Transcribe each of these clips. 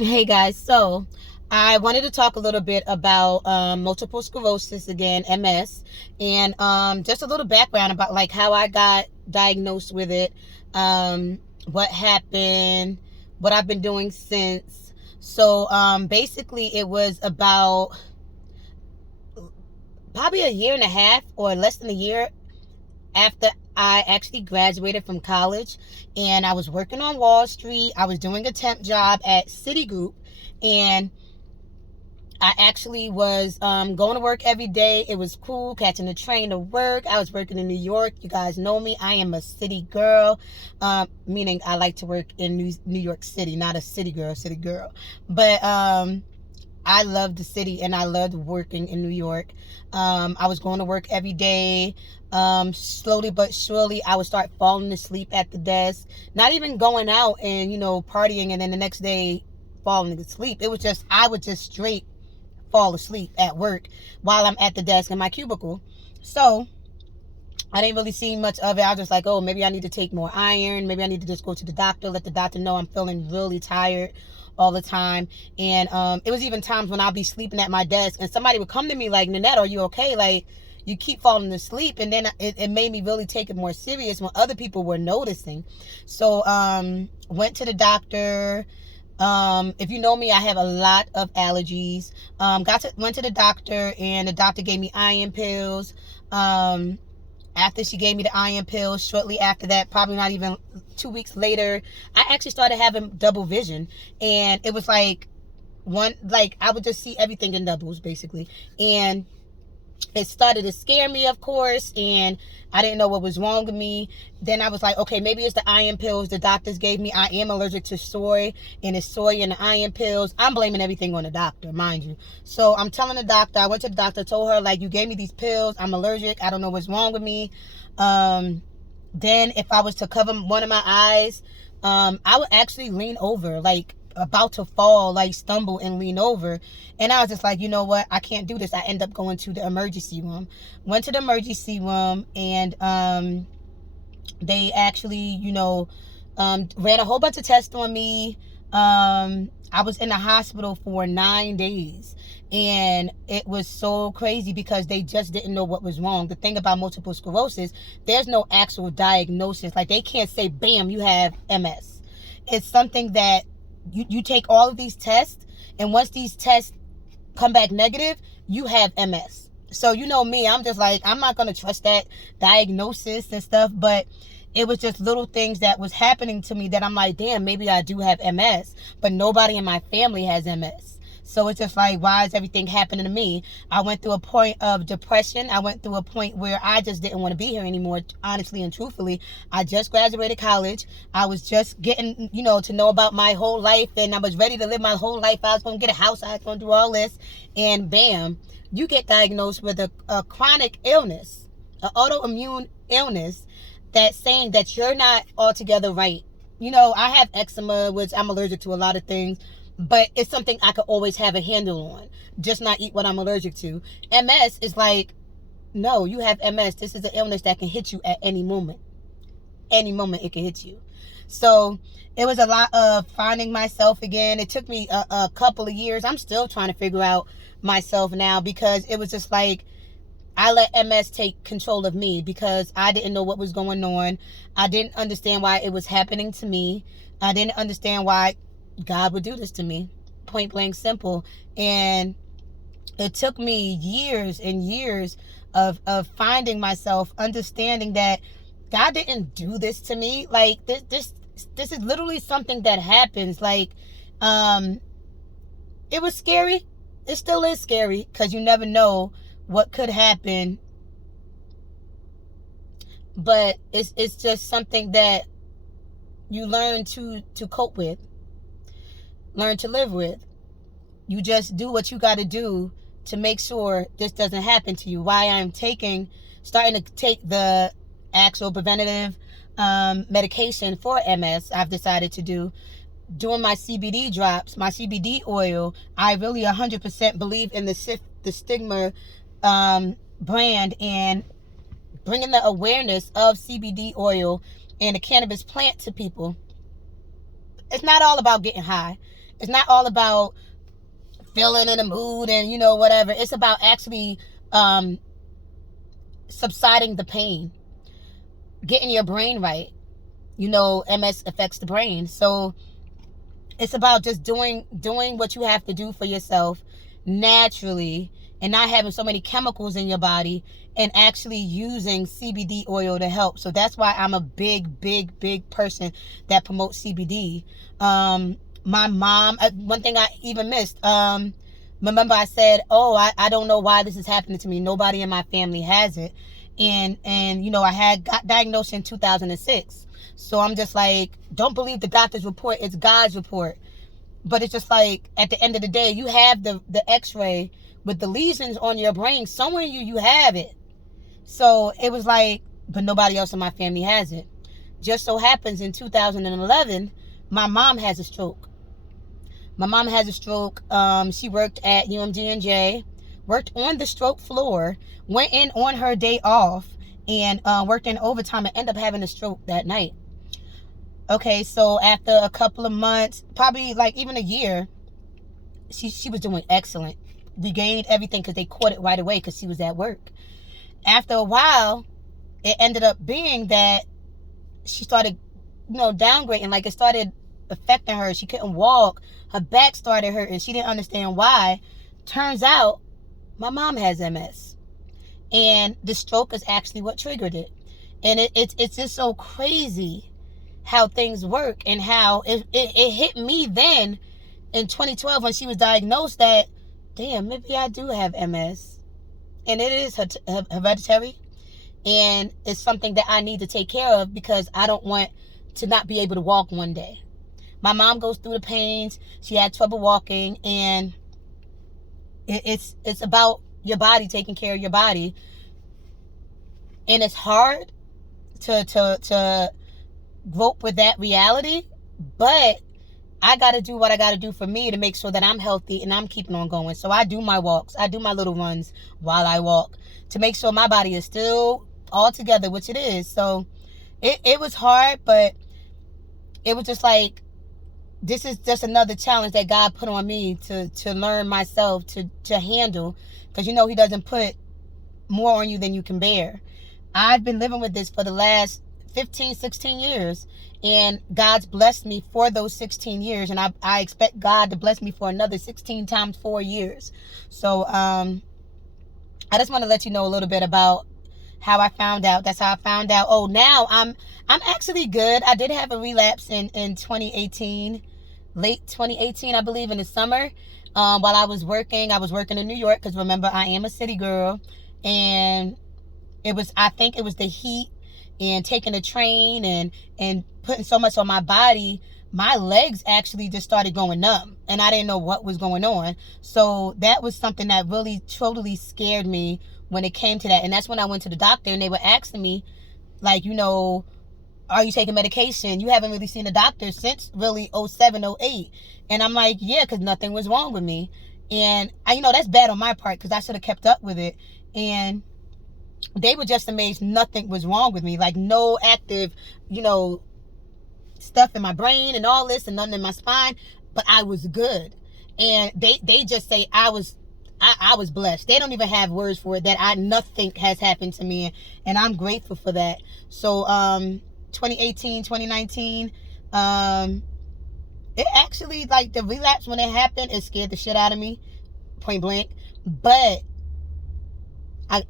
Hey guys, so I wanted to talk a little bit about multiple sclerosis again, MS, and just a little background about like how I got diagnosed with it, what happened, what I've been doing since. So basically, it was about probably a year and a half or less than a year after I actually graduated from college, and I was working on Wall Street. I was doing a temp job at Citigroup, and I actually was going to work every day. It was cool catching the train to work. I was working in New York. You guys know me. I am a city girl, meaning I like to work in New York City, not a city girl, city girl. But I loved the city and I loved working in New York. I was going to work every day. Slowly but surely, I would start falling asleep at the desk. Not even going out and, partying and then the next day falling asleep. It was just, I would just straight fall asleep at work while I'm at the desk in my cubicle. So I didn't really see much of it. I was just like, oh, maybe I need to take more iron. Maybe I need to just go to the doctor, let the doctor know I'm feeling really tired all the time. And it was even times when I'll be sleeping at my desk and somebody would come to me like, Nanette, are you okay? Like, you keep falling asleep. And then it made me really take it more serious when other people were noticing. So went to the doctor. If you know me, I have a lot of allergies. Went to the doctor and the doctor gave me iron pills. After she gave me the iron pills, shortly after that, probably not even 2 weeks later, I actually started having double vision. And it was like I would just see everything in doubles basically. And it started to scare me, of course, and I didn't know what was wrong with me. Then I was like, okay, maybe it's the iron pills the doctors gave me. I am allergic to soy, and it's soy in the iron pills. I'm blaming everything on the doctor, mind you. So I'm telling the doctor, I went to the doctor, told her, like, you gave me these pills. I'm allergic. I don't know what's wrong with me. Then if I was to cover one of my eyes, I would actually lean over, like about to fall, like stumble and lean over. And I was just like, you know what? I can't do this. I end up going to the emergency room. Went to the emergency room and they actually, ran a whole bunch of tests on me. I was in the hospital for 9 days. And it was so crazy because they just didn't know what was wrong. The thing about multiple sclerosis, there's no actual diagnosis. Like, they can't say, bam, you have MS. It's something that you take all of these tests, and once these tests come back negative, you have MS. So you know me, I'm just like, I'm not going to trust that diagnosis and stuff. But it was just little things that was happening to me that I'm like, damn, maybe I do have MS, but nobody in my family has MS. So it's just like, why is everything happening to me? I went through a point of depression. I went through a point where I just didn't want to be here anymore, honestly and truthfully. I just graduated college. I was just getting, to know about my whole life, and I was ready to live my whole life. I was going to get a house. I was going to do all this. And bam, you get diagnosed with a chronic illness, an autoimmune illness that's saying that you're not altogether right. I have eczema, which I'm allergic to a lot of things, but it's something I could always have a handle on, just not eat what I'm allergic to. MS is like, no, you have MS. This is an illness that can hit you at any moment. Any moment it can hit you. So it was a lot of finding myself again. It took me a couple of years. I'm still trying to figure out myself now, because it was just like, I let MS take control of me because I didn't know what was going on. I didn't understand why it was happening to me. I didn't understand why God would do this to me. Point blank simple. And it took me years and years of finding myself, understanding that God didn't do this to me. Like, this is literally something that happens. Like, it was scary. It still is scary because you never know what could happen. But it's just something that you learn to cope with, learn to live with. You just do what you got to do to make sure this doesn't happen to you. Why I'm starting to take the actual preventative medication for MS, I've decided to do. Doing my CBD drops, my CBD oil, I really 100% believe in the Stigma brand, and bringing the awareness of CBD oil and the cannabis plant to people. It's not all about getting high. It's not all about feeling in the mood and, whatever. It's about actually subsiding the pain, getting your brain right. MS affects the brain. So it's about just doing what you have to do for yourself naturally, and not having so many chemicals in your body, and actually using CBD oil to help. So that's why I'm a big person that promotes CBD. My mom, one thing I even missed, remember I said, I don't know why this is happening to me. Nobody in my family has it. And I got diagnosed in 2006. So I'm just like, don't believe the doctor's report. It's God's report. But it's just like, at the end of the day, you have the x-ray with the lesions on your brain. Somewhere you have it. So it was like, but nobody else in my family has it. Just so happens in 2011, my mom has a stroke. She worked at UMGNJ, worked on the stroke floor, went in on her day off, and worked in overtime, and ended up having a stroke that night. Okay, so after a couple of months, probably like even a year, she was doing excellent. Regained everything because they caught it right away because she was at work. After a while, it ended up being that she started, downgrading. Like, it started affecting her. She couldn't walk. Her back started hurting. She didn't understand why. Turns out, my mom has MS. And the stroke is actually what triggered it. And it's just so crazy how things work, and how it hit me then in 2012 when she was diagnosed that, damn, maybe I do have MS. And it is hereditary. And it's something that I need to take care of, because I don't want to not be able to walk one day. My mom goes through the pains. She had trouble walking, and it's about your body, taking care of your body. And it's hard to grope with that reality, but I got to do what I got to do for me to make sure that I'm healthy and I'm keeping on going. So I do my walks. I do my little runs while I walk to make sure my body is still all together, which it is. So it was hard, but it was just like, this is just another challenge that God put on me to learn myself to handle, because he doesn't put more on you than you can bear. I've been living with this for the last 15, 16 years, and God's blessed me for those 16 years, and I expect God to bless me for another 16 times 4 years. So I just want to let you know a little bit about how I found out. That's how I found out. Oh, now I'm actually good. I did have a relapse in 2018, late 2018, I believe, in the summer. While I was working in New York, because remember, I am a city girl, and I think it was the heat and taking the train and putting so much on my body. My legs actually just started going numb, and I didn't know what was going on. So that was something that really totally scared me when it came to that. And that's when I went to the doctor, and they were asking me, like, are you taking medication? You haven't really seen a doctor since really 07, 08. And I'm like, yeah, because nothing was wrong with me. And that's bad on my part, because I should have kept up with it. And they were just amazed nothing was wrong with me. Like, no active, stuff in my brain and all this, and nothing in my spine. But I was good. And they just say I was blessed. They don't even have words for it, that nothing has happened to me. And I'm grateful for that. So 2018, 2019, it actually, like, the relapse, when it happened, it scared the shit out of me, point blank. But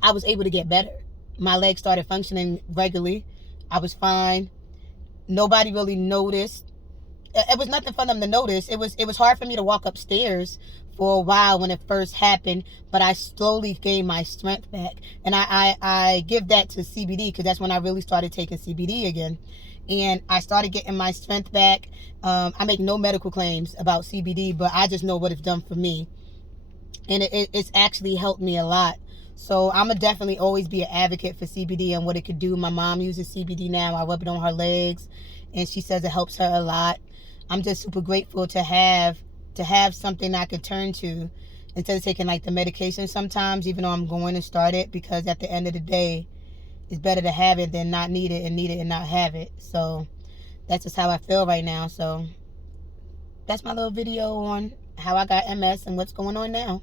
I was able to get better. My legs started functioning regularly. I was fine. Nobody really noticed. It was nothing for them to notice. It was hard for me to walk upstairs for a while when it first happened, but I slowly gained my strength back. And I give that to CBD, because that's when I really started taking CBD again. And I started getting my strength back. I make no medical claims about CBD, but I just know what it's done for me. And it's actually helped me a lot. So I'm going to definitely always be an advocate for CBD and what it could do. My mom uses CBD now. I rub it on her legs, and she says it helps her a lot. I'm just super grateful to have something I could turn to instead of taking, like, the medication sometimes, even though I'm going to start it, because at the end of the day, it's better to have it than not need it, and need it and not have it. So that's just how I feel right now. So that's my little video on how I got MS and what's going on now.